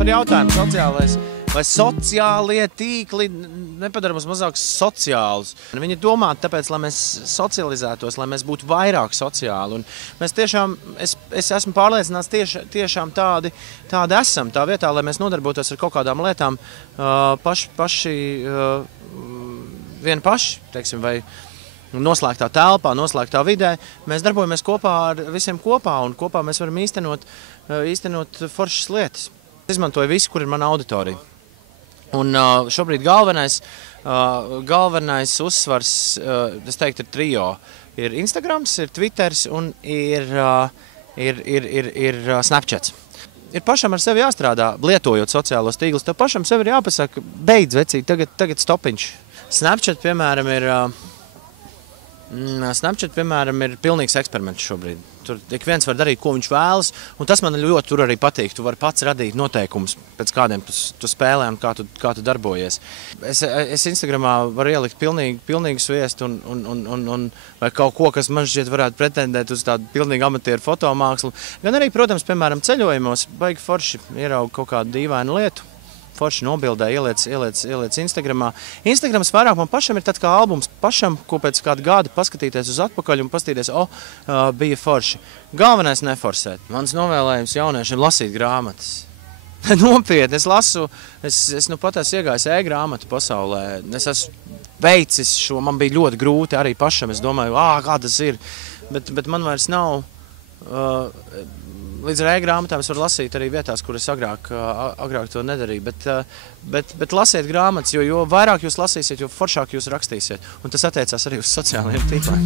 par jautājumu vai sociālie tīkli nepadara mums mazāk sociālus. Viņi ir domāti tāpēc, lai mēs socializētos, lai mēs būtu vairāk sociāli. Un mēs tiešām, es esmu pārliecināts, tiešām tādi esam tā vietā, lai mēs nodarbotos ar kaut kādām lietām vien paši, teiksim, vai noslēgtā telpā, noslēgtā vidē. Mēs darbojamies kopā ar visiem kopā, un kopā mēs varam īstenot foršas lietas. Es izmantoju visu, kur ir mana auditorija. Un šobrīd galvenais uzsvars, es teiktu, ir trio. Ir Instagrams, ir Twitters un ir Snapchats. Ir pašam ar sevi jāstrādā, lietojot sociālos tīklus. Tev pašam sevi ir jāpasaka, beidz, vecīt, tagad stopiņš. Snapchat, piemēram, ir pilnīgs eksperiments šobrīd. Tur ik viens var darīt, ko viņš vēlas, un tas man ļoti tur arī patīk. Tu vari pats radīt noteikumus, pēc kādiem tu spēlē un kā tu darbojies. Es Instagramā varu ielikt pilnīgu sviestu vai kaut ko, kas man šķiet varētu pretendēt uz tādu pilnīgu amatieru fotomākslu. Gan arī, protams, piemēram, ceļojumos, baigi forši ierauga kaut kādu dīvainu lietu. Forši nobildē, ieliec Instagramā. Instagrams vairāk man pašam ir tāds kā albums pašam, ko pēc kāda gada paskatīties uz atpakaļ un paskatīties, bija forši. Galvenais neforsēt. Mans novēlējums jauniešiem lasīt grāmatas. Nopietni, es lasu, es nu pat esmu iegājis e-grāmatu pasaulē. Es esmu veicis šo, man bija ļoti grūti arī pašam, es domāju, kā tas ir, bet man vairs nav. Līdz ar e-grāmatām es varu lasīt arī vietās, kur es agrāk to nedarīju, bet lasiet grāmatas, jo vairāk jūs lasīsiet, jo foršāk jūs rakstīsiet, un tas attiecās arī uz sociālajiem tīkliem.